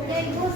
selanjutnya Ibu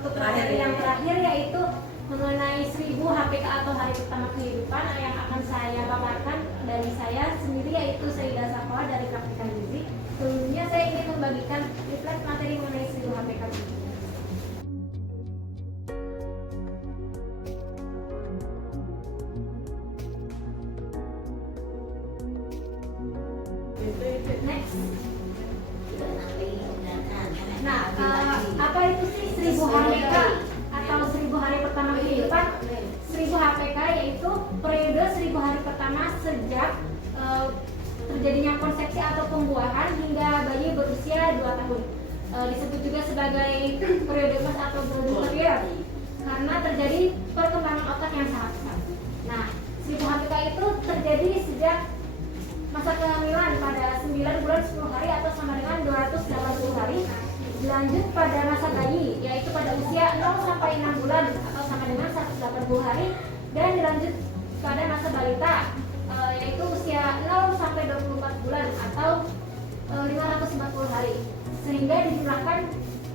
untuk materi yang terakhir yaitu mengenai 1000 HPK atau hari pertama kehidupan yang akan saya paparkan dari saya sendiri, yaitu Sayyidah Safwa dari Praktika Gizi. Sebelumnya saya ingin membagikan leaflet materi mengenai 1000 HPK. Next. Nah, apa itu sih 1000 HPK atau 1000 hari pertama kehidupan? 1000 HPK yaitu periode 1000 hari pertama sejak terjadinya konsepsi atau pembuahan hingga bayi berusia 2 tahun. Disebut juga sebagai periode emas atau golden period karena terjadi perkembangan otak yang sangat cepat. Nah, 1000 HPK itu terjadi sejak masa kehamilan pada 9 bulan 10 hari atau sama dengan 280 hari, dilanjut pada masa bayi yaitu pada usia 0 sampai 6 bulan atau sama dengan 180 hari, dan dilanjut pada masa balita yaitu usia 0 sampai 24 bulan atau 540 hari, sehingga dijumlahkan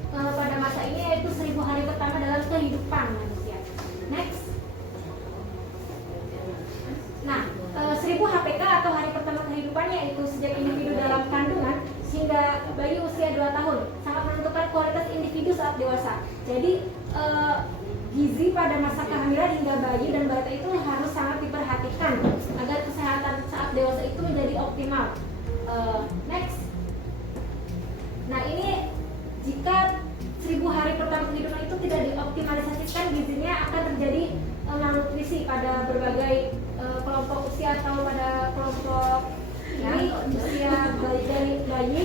pada masa ini yaitu 1000 hari pertama dalam kehidupan manusia. Next. Nah, 1000 HPK atau hari pertama kehidupan yaitu sejak individu dalam kandungan hingga bayi usia 2 tahun, sangat menentukan kualitas individu saat dewasa. Jadi gizi pada masa kehamilan hingga bayi dan balita itu harus sangat diperhatikan agar kesehatan saat dewasa itu menjadi optimal. Next. Nah, ini jika 1000 hari pertama kehidupan itu tidak dioptimalisasikan, gizinya akan terjadi malnutrisi pada berbagai kelompok usia atau pada kelompok ini usia dari bayi.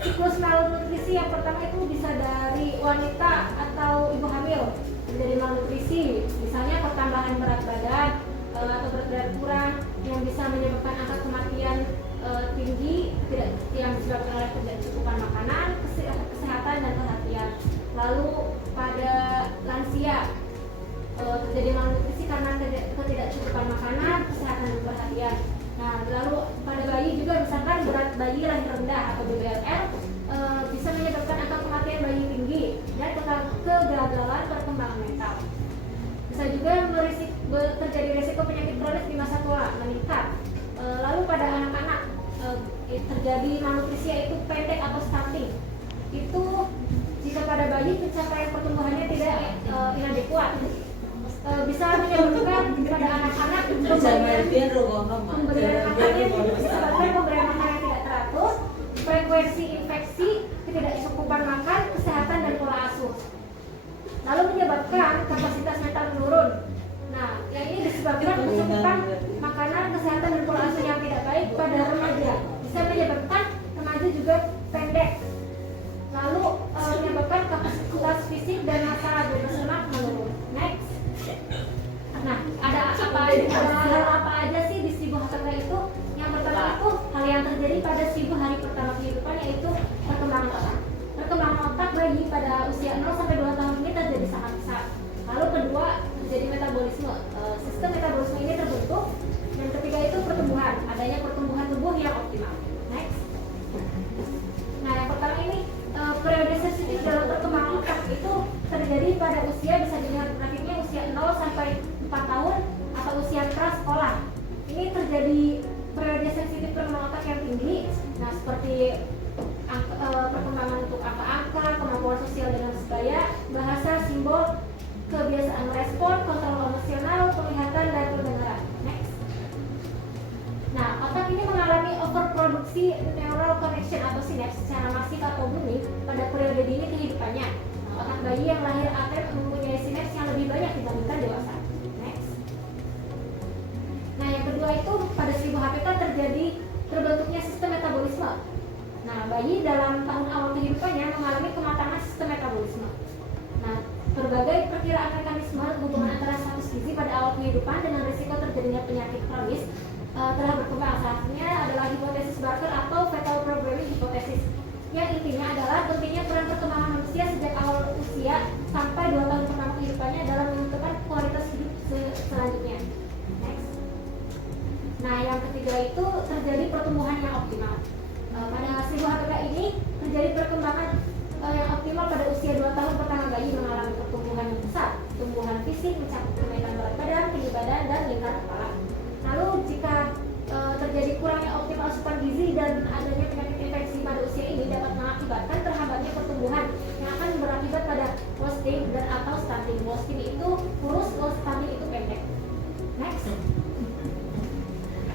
Siklus malnutrisi yang pertama itu bisa dari wanita atau ibu hamil menjadi malnutrisi, misalnya pertambahan berat badan atau berat badan kurang yang bisa menyebabkan angka kematian tinggi yang disebabkan oleh ketidakcukupan makanan, kesehatan dan perhatian. Lalu pada lansia terjadi malnutrisi karena ketidakcukupan makanan, kesehatan dan perhatian. Nah, lalu pada bayi juga misalkan berat bayi lahir rendah atau BBLR bisa menyebabkan angka kematian bayi tinggi dan kegagalan perkembangan mental. Bisa juga terjadi risiko penyakit kronis di masa tua meningkat. Lalu pada anak-anak terjadi malnutrisi yaitu pendek atau stunting. Itu jika pada bayi pencapaian pertumbuhannya tidak inadekuat, bisa menyebabkan pada anak-anak pemberian makan yang tidak teratur, frekuensi infeksi, ketidakcukupan makan, kesehatan dan pola asuh. Lalu menyebabkan kapasitas mental menurun. Nah, yang ini disebabkan kecukupan makanan, kesehatan dan pola asuh yang tidak baik pada remaja. Bisa menyebabkan remaja juga pendek. Lalu menyebabkan kapasitas fisik dan massa bebas lemak menurun. Next. Nah, ada hal apa aja sih di 1000 HPK itu? Yang pertama itu hal yang terjadi pada 1000 hari pertama kehidupan yaitu perkembangan otak. Perkembangan otak bayi pada usia 0 sampai 2 tahun ini terjadi sangat pesat. Lalu kedua, terjadi metabolisme. Sistem metabolisme ini terbentuk. Dan ketiga itu pertumbuhan, adanya pertumbuhan tubuh yang optimal. Next. Nah, yang pertama ini periode sensitif dalam perkembangan otak itu terjadi pada usia, bisa dilihat grafiknya, usia 0 sampai 4 tahun atau usia prasekolah. Ini terjadi periode sensitif perkembangan otak yang tinggi. Nah, seperti perkembangan untuk angka-angka, kemampuan sosial dengan sebaya, bahasa, simbol, kebiasaan respon, kontrol emosional, penglihatan dan pendengaran. Next. Nah, otak ini mengalami overproduksi neural connection atau sinaps secara masif atau murni pada periode dini kehidupannya. Nah, otak bayi yang lahir aktif mempunyai sinaps yang lebih banyak dibandingkan dewasa. Next. Nah, yang kedua itu pada 1000 HPK terbentuknya sistem metabolisme. Nah, bayi dalam tahun awal kehidupannya mengalami kematangan sistem metabolisme. Nah, berbagai perkiraan mekanisme hubungan antara status gizi pada awal kehidupan dengan risiko terjadinya penyakit kronis telah berkembang. Salah satunya adalah hipotesis Barker atau fetal programming hipotesis, yang intinya adalah pentingnya peran perkembangan manusia sejak awal usia sampai 2 tahun pertama kehidupannya dalam menentukan kualitas hidup selanjutnya. Next. Nah, yang ketiga itu terjadi pertumbuhan yang optimal. Pada 1000 HPK ini terjadi perkembangan yang optimal pada usia 2 tahun pertama bayi mengalami pertumbuhan yang pesat, tumbuhan fisik mencakup kenaikan berat badan, tinggi badan, dan lingkar kepala. Lalu jika terjadi kurangnya optimal asupan gizi dan adanya penyakit infeksi pada usia ini dapat mengakibatkan terhambatnya pertumbuhan yang akan berakibat pada wasting dan atau stunting. Wasting itu kurus, stunting itu pendek. Next.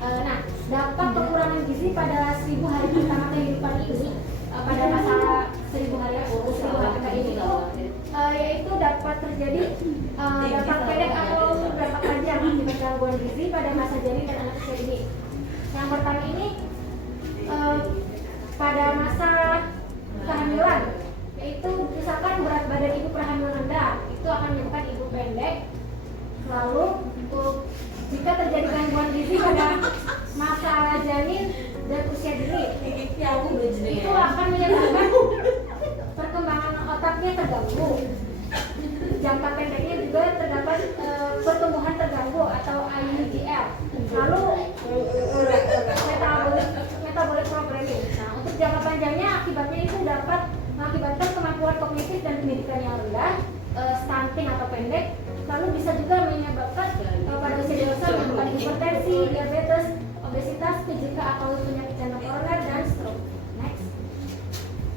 Nah, dampak kekurangan gizi pada 1000 hari pertama kehidupan ini pada masa 1000 hari ini itu yaitu dapat terjadi dampak pendek atau dampak panjang akibat gangguan gizi pada masa janin dan anak usia ini. Yang pertama ini pada masa kehamilan, yaitu misalkan berat badan ibu prahamil rendah, itu akan menyebabkan ibu pendek. Lalu jika terjadi gangguan gizi pada masa janin dan usia dini, itu akan menyebabkan perkembangan otaknya terganggu. Jangka pendeknya juga terdapat pertumbuhan terganggu atau IUGL. Lalu metabolic programming. Nah, untuk jangka panjangnya akibatnya itu dapat mengakibatkan kemampuan kognitif dan pendidikan yang rendah, stunting atau pendek. Lalu bisa juga menyebabkan pada usia dewasa menyebabkan hipertensi, diabetes, obesitas, PJK atau penyakit jantung koroner dan stroke. Next.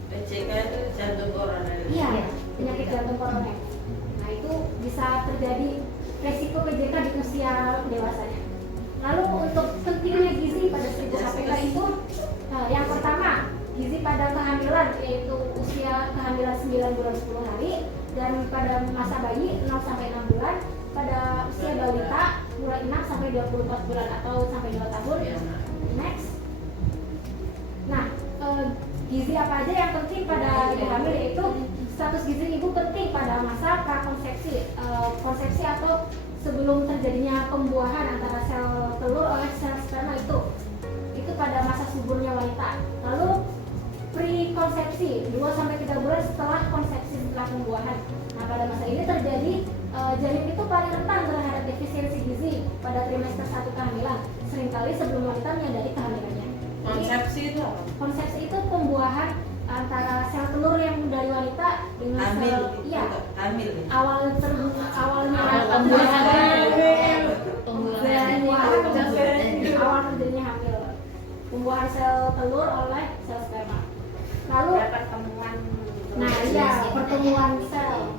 PJK itu jantung koroner. Iya, penyakit jantung koroner. Nah, itu bisa terjadi resiko PJK di usia dewasanya. Lalu untuk pentingnya gizi pada 1000 HPK itu yang pertama, gizi pada kehamilan, yaitu usia kehamilan 9 bulan 10 hari, dan pada masa bayi 0 sampai 6 bulan, pada usia balita mulai 6 sampai 24 bulan atau sampai 2 tahun. Next. Nah, gizi apa aja yang penting pada ibu hamil, yaitu status gizi ibu penting pada masa prakonsepsi, konsepsi atau sebelum terjadinya pembuahan antara sel telur oleh sel sperma itu pada masa suburnya wanita. Lalu pre-konsepsi 2 sampai 3 bulan setelah konsepsi, setelah pembuahan. Nah, pada masa ini terjadi janin itu paling rentan terhadap defisiensi gizi pada trimester 1 kehamilan, seringkali sebelum wanita menyadari kehamilannya. Konsepsi itu apa? Konsepsi itu pembuahan antara sel telur yang dari wanita dengan hamil, sel hamil. awalnya pembuahan awal terjadinya hamil, pembuahan sel telur oleh sel sperma. Lalu pertemuan, nah iya, pertemuan sel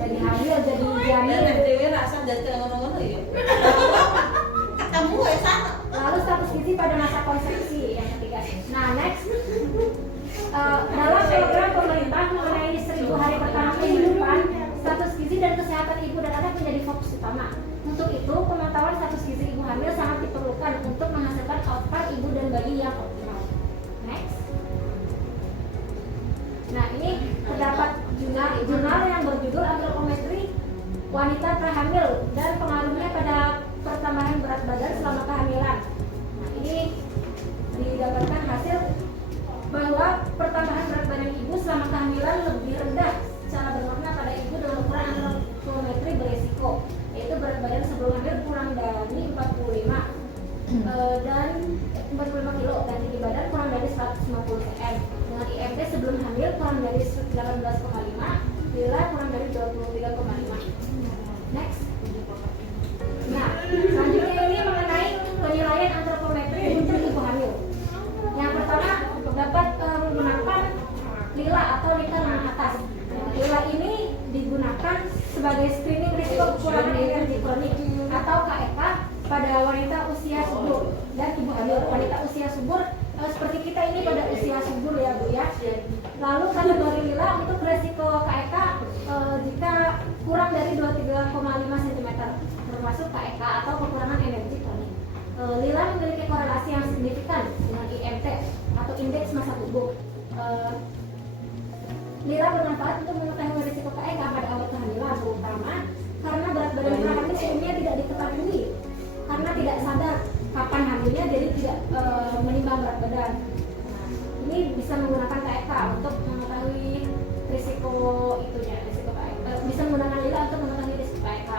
jadi hamil, jadi janin. Dewi rasa jadi ngono-ngono ya. Ketemu ya sana. Lalu status gizi pada masa konsepsi yang ketiga. Nah, next. Dalam program pemerintah mengenai 1000 hari pertama kehidupan, status gizi dan kesehatan ibu dan anak menjadi fokus utama. Untuk itu, pemantauan status gizi ibu hamil sangat diperlukan untuk menghasilkan outcome ibu dan bayi yang optimal. Next. Nah, ini terdapat jurnal yang berjudul Antropometri Wanita Prahamil dan pengaruhnya pada pertambahan berat badan selama kehamilan. Nah, ini didapatkan hasil bahwa pertambahan berat badan ibu selama kehamilan lebih rendah secara bermakna pada ibu dengan ukuran antropometri beresiko, yaitu berat badan sebelum hamil kurang dari 45 dan 45 kilo dan tinggi badan kurang dari 150 cm, dengan IMT sebelum hamil kurang dari 18,5, bila kurang dari 23,5. Next. Nah, selanjutnya ini mengenai penilaian antropometri untuk ibu hamil. Yang pertama, dapat menggunakan lila atau lingkar menengah atas. Lila ini digunakan sebagai screening risiko kekurangan energi kronik atau KEK pada wanita usia subur dan ibu hamil. Wanita usia subur seperti kita ini pada usia subur ya Bu ya. Lalu kategori lila untuk risiko KEK jika kurang dari 23,5 cm, termasuk KEK atau kekurangan energi kronik. Lila memiliki korelasi yang signifikan dengan IMT atau indeks massa tubuh. Lila bermanfaat untuk mengetahui risiko KEK pada awal kehamilan, terutama karena berat badan prahamil umumnya tidak diketahui karena tidak sadar kapan hamilnya, jadi tidak menimbang berat badan. Nah, ini bisa menggunakan KEK untuk mengetahui risiko itunya, risiko KEK. Bisa menggunakan lila untuk mengetahui risiko KEK.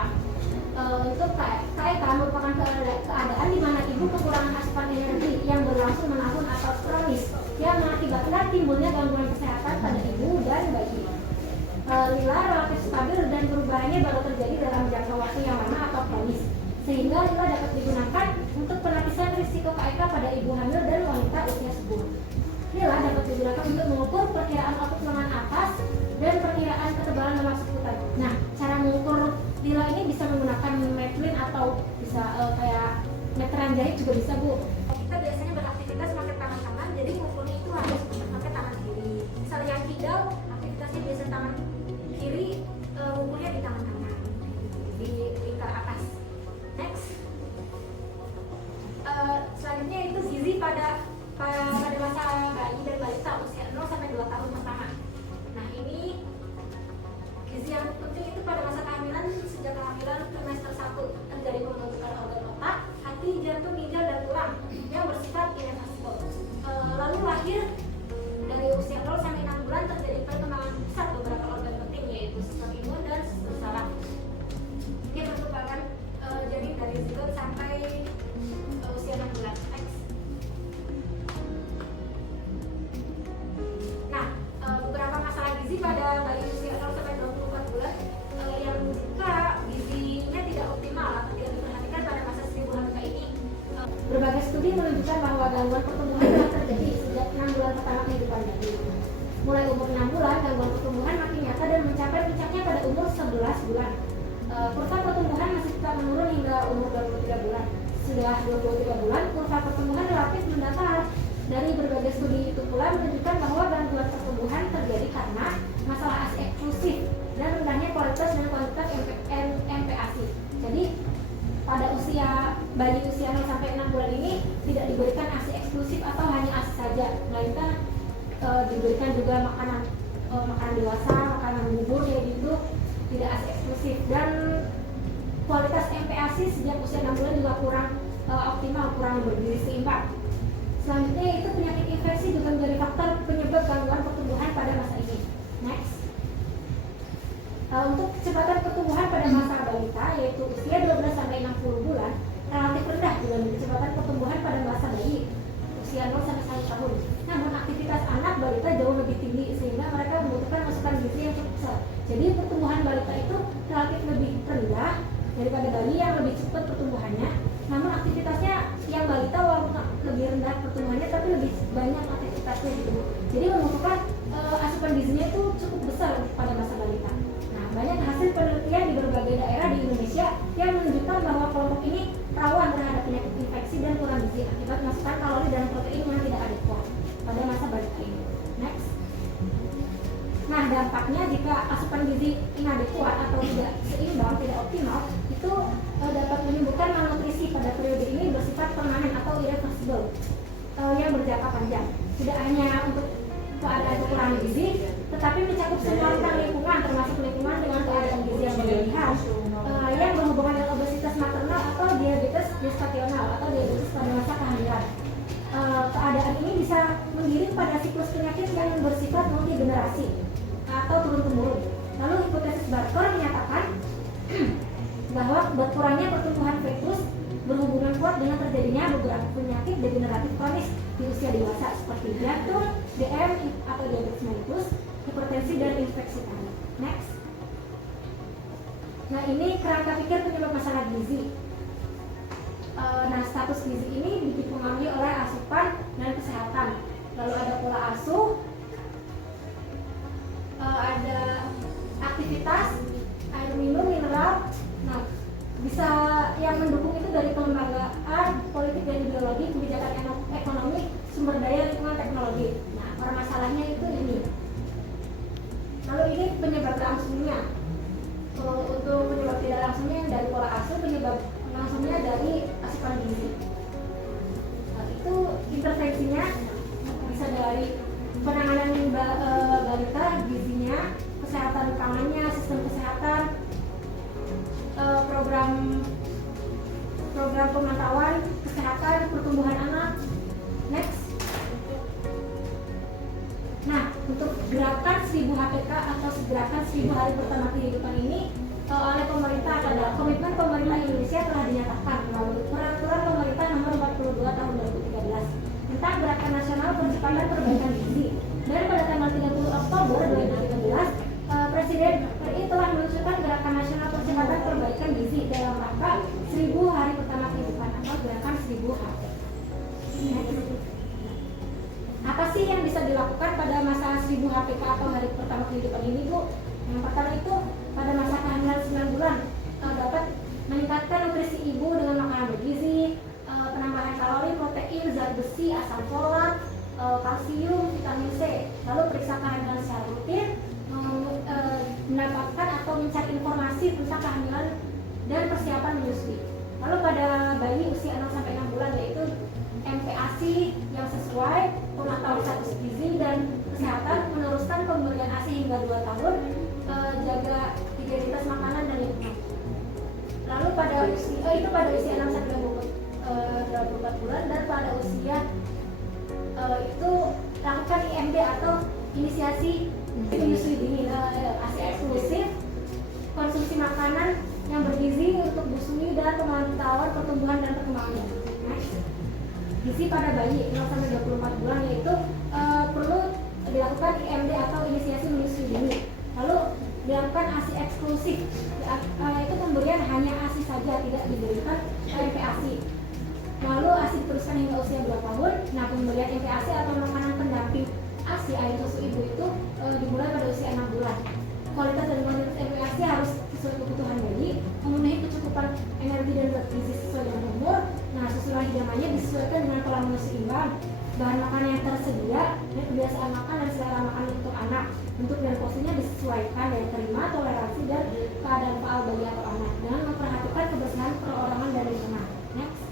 Untuk KEK merupakan keadaan di mana ibu kekurangan asupan energi yang berlangsung menahun atau kronis yang mengakibatkan timbulnya gangguan kesehatan pada ibu dan dan bayi. Lila relatif stabil dan perubahannya baru terjadi dalam jangka waktu yang lama atau kronis, sehingga lila dapat digunakan untuk penapisan risiko KIK pada ibu hamil dan wanita usia subur. Lila dapat digunakan untuk mengukur perkiraan otot lengan atas dan perkiraan ketebalan lemak seputar. Nah, cara mengukur lila ini bisa menggunakan metlin atau bisa kayak meteran jahit juga bisa, Bu. Kita biasanya beraktivitas pakai tangan kanan, jadi mengukurnya itu harus pakai tangan kiri. Misalnya yang kidal, aktivitasnya biasa tangan kiri, mengukurnya di tangan kanan, di lingkar atas. Next, selanjutnya itu gizi pada masa bayi dan balita usia 0 sampai 2 tahun pertama. Nah, ini gizi yang penting itu pada masa kehamilan. Sejak kehamilan trimester 1 terjadi pembentukan organ otak, hati, jantung, ginjal, dan tulang yang bersifat irreversibel. Lalu lahir dari usia 0 sampai 6 bulan terjadi perkembangan pesat beberapa organ penting, yaitu sistem imun dan sistem saraf. Ini merupakan jadi dari zigot sampai usia 6 bulan. Next. Nah, beberapa masalah gizi pada bayi usia 0 sampai 24 bulan yang jika gizinya tidak optimal atau tidak diperhatikan pada masa 1000 HPK ini. Berbagai studi menunjukkan bahwa gangguan pertumbuhan telah terjadi sejak 6 bulan pertama kehidupan bayi. Mulai umur 6 bulan, gangguan pertumbuhan makin nyata dan mencapai puncaknya pada umur 11 bulan. Kurva pertumbuhan masih tetap menurun hingga umur 23 bulan. Sudah 23 bulan, kurva pertumbuhan relatif mendatar. Dari berbagai studi itu pula menunjukkan bahwa gangguan pertumbuhan terjadi karena masalah ASI eksklusif dan rendahnya kualitas dan kuantitas MPASI. Jadi pada bayi usia 0 sampai 6 bulan ini tidak diberikan ASI eksklusif atau hanya ASI saja, melainkan diberikan juga makanan dewasa, makanan bubur kayak gitu, tidak ASI eksklusif, dan kualitas MPASI sejak usia 6 bulan juga kurang optimal, kurang bergizi seimbang. Selanjutnya itu penyakit infeksi juga menjadi faktor penyebab gangguan pertumbuhan pada masa ini. Next. Untuk kecepatan pertumbuhan pada masa balita, yaitu usia 12 sampai 60 bulan, relatif rendah dibanding kecepatan pertumbuhan pada masa bayi usia 0 sampai 1 tahun. Namun aktivitas anak balita jauh lebih tinggi sehingga mereka membutuhkan masukan gizi yang cukup besar. Jadi pertumbuhan balita itu relatif lebih rendah daripada bayi yang lebih cepat pertumbuhannya. Namun aktivitasnya yang balita walaupun lebih rendah pertumbuhannya tapi lebih banyak aktivitasnya gitu. Jadi membutuhkan asupan gizinya itu cukup besar pada masa balita. Nah, banyak hasil penelitian di berbagai daerah di Indonesia yang menunjukkan bahwa kelompok ini rawan terhadap penyakit infeksi dan kurang gizi akibat masukan kalori dan protein yang tidak adekuat pada masa balita ini. Next. Nah, dampaknya jika asupan gizi inadekuat atau tidak seimbang, tidak optimal, itu dapat menimbulkan malnutrisi pada periode ini bersifat permanen atau irreversible yang berjangka panjang. Tidak hanya untuk keadaan kekurangan gizi, tetapi mencakup semua rentang lingkungan, termasuk lingkungan dengan keadaan gizi yang berlebihan, yang berhubungan dengan obesitas maternal atau diabetes gestasional atau diabetes pada masa kehamilan. Keadaan ini bisa menggiring pada siklus penyakit yang bersifat multigenerasi atau turun-temurun. Lalu hipotesis Barker menyatakan bahwa berkurangnya pertumbuhan fetus berhubungan kuat dengan terjadinya beberapa penyakit degeneratif kronis di usia dewasa seperti jantung, DM atau diabetes mellitus, hipertensi, dan infeksi tangan. Next. Nah, ini kerangka pikir penyebab masalah gizi. Nah, status gizi ini dipengaruhi oleh asupan dan kesehatan. Lalu ada pola asuh, ada aktivitas, air minum, mineral. Nah, bisa yang mendukung itu dari kelembagaan, politik dan ideologi, kebijakan ekonomi, sumber daya, lingkungan, teknologi. Nah, permasalahannya itu ini. Lalu ini penyebab langsungnya. Untuk penyebab tidak langsungnya dari pola asuh, penyebab langsungnya dari asupan gizi. Nah, itu intervensinya bisa dari penanganan balita, gizinya, kesehatan pangannya, sistem kesehatan, program pemantauan kesehatan pertumbuhan anak. Next. Nah, untuk gerakan 1000 HPK atau gerakan 1000 hari pertama kehidupan ini oleh pemerintah, pada komitmen pemerintah Indonesia telah dinyatakan melalui peraturan pemerintah nomor 42 tahun 2013 tentang gerakan nasional percepatan perbaikan gizi, dan pada tanggal 30 Oktober 2013 Presiden RI telah meluncurkan Gerakan Nasional Percepatan Perbaikan Gizi dalam rangka 1000 hari pertama kehidupan atau gerakan 1000 HP. Apa sih yang bisa dilakukan pada masa 1000 HPK atau hari pertama kehidupan ini, Bu? Yang pertama itu pada masa kehamilan 9 bulan dapat meningkatkan nutrisi ibu dengan makanan bergizi, penambahan kalori, protein, zat besi, asam folat, kalsium, vitamin C. Lalu periksa kehamilan secara rutin, mendapatkan atau mencari informasi tentang kehamilan dan persiapan menyusui. Lalu pada bayi usia 0-6 bulan yaitu MPASI yang sesuai, pemantauan status gizi dan kesehatan, meneruskan pemberian ASI hingga 2 tahun, jaga higienitas makanan dan lingkungan. Lalu pada usia itu pada usia 6-24 bulan, dan pada usia itu lakukan IMD atau inisiasi menyusui dini, ASI eksklusif, konsumsi makanan yang bergizi untuk busui dan pemantauan pertumbuhan dan perkembangan. Gizi pada bayi 0-24 bulan yaitu perlu dilakukan IMD atau inisiasi menyusui dini. Lalu dilakukan ASI eksklusif, itu pemberian hanya ASI saja, tidak diberikan MPASI. Lalu ASI diteruskan hingga usia 2 tahun. Nah, pemberian MPASI atau makanan pendamping ASI air susu ibu itu dimulai pada usia 6 bulan. Kualitas dan kuantitas MPASI harus sesuai kebutuhan bayi, memenuhi kecukupan energi dan zat gizi sesuai dengan umur. Nah, susunan hidangannya disesuaikan dengan pola menu seimbang, bahan makanan yang tersedia, dan kebiasaan makan dan selera makan untuk anak. Bentuk dan porsinya disesuaikan daya terima, toleransi, dan keadaan faal bayi atau anak, dengan memperhatikan kebersihan perorangan dan lingkungan. Next.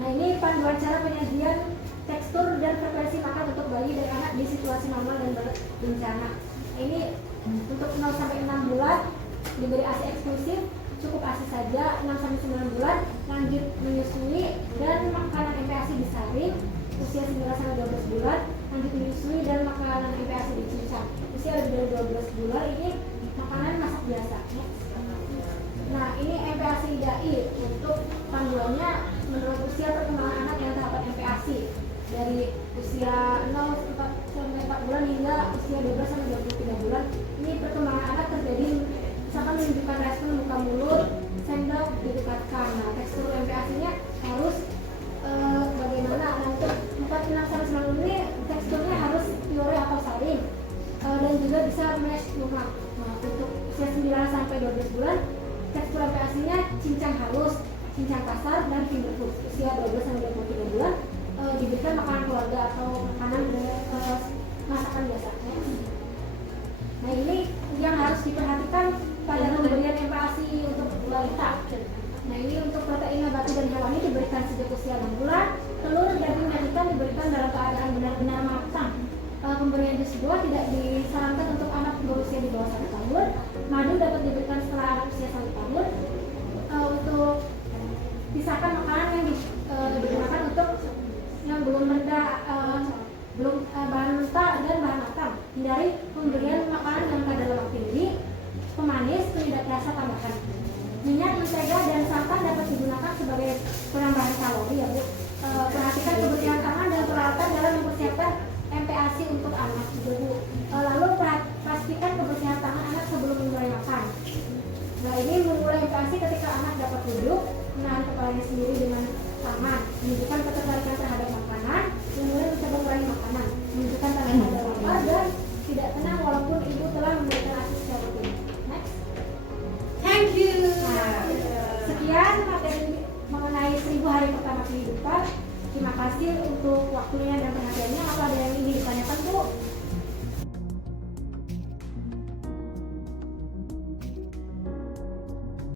Nah, ini panduan cara penyajian, tekstur, dan frekuensi makan untuk bayi dan anak di situasi normal dan berencana. Ini untuk 0-6 bulan diberi ASI eksklusif, cukup ASI saja. 6-9 bulan lanjut menyusui dan makanan MPASI disaring. Usia 9-12 bulan lanjut menyusui dan makanan MPASI dicincang. Usia lebih dari 12 bulan ini makanan masak biasa. Nah, ini MPASI IDAI untuk panduannya menurut usia perkembangan anak yang tahapan MPASI dari usia 0-4 bulan hingga usia 12-23 bulan. Ini perkembangan anak terjadi misalkan menunjukkan respon muka mulut, sendok didekatkan. Nah, tekstur MPASI-nya harus bagaimana? Nah, untuk 4-6 ini teksturnya harus pure atau saring, dan juga bisa mesh lunak. Nah, untuk usia 9-12 bulan tekstur MPASI-nya cincang halus, cincang kasar, dan finger food. Usia 12-23 bulan diberikan makanan keluarga atau makanan masakan biasa. Nah, ini yang harus diperhatikan pada pemberian MPASI untuk balita. Nah, ini untuk protein nabati dan hewani diberikan sejak usia 6 bulan. Telur, daging, dan ikan diberikan dalam keadaan benar-benar matang. Pemberian jus buah tidak disarankan untuk anak berusia di bawah 1 tahun. Madu dapat diberikan setelah anak usia 1 tahun. Untuk pisahkan makanan yang digunakan untuk yang belum rendah, bahan mentah dan bahan matang. Hindari pemberian makanan yang kadar lemak tinggi, pemanis, penyedap rasa tambahan. Minyak, mentega, dan santan dapat digunakan sebagai penambahan kalori, ya Bu. Perhatikan kebersihan tangan dan peralatan dalam mempersiapkan MPASI untuk anak, juga Bu. Lalu pastikan kebersihan tangan anak sebelum memulai makan. Nah, ini memulai MPASI ketika anak dapat duduk, menahan kepalanya sendiri dengan tangan, menunjukkan ketertarikan terhadap makanan, kemudian mencoba mengurangi makanan, menunjukkan tanda-tanda lapar dan tidak tenang walaupun ibu telah memberikan ASI secara rutin. Next. Thank you. Nah, sekian materi mengenai 1000 hari pertama kehidupan. Terima kasih untuk waktunya dan perhatiannya. Apa ada yang ingin ditanyakan, Bu?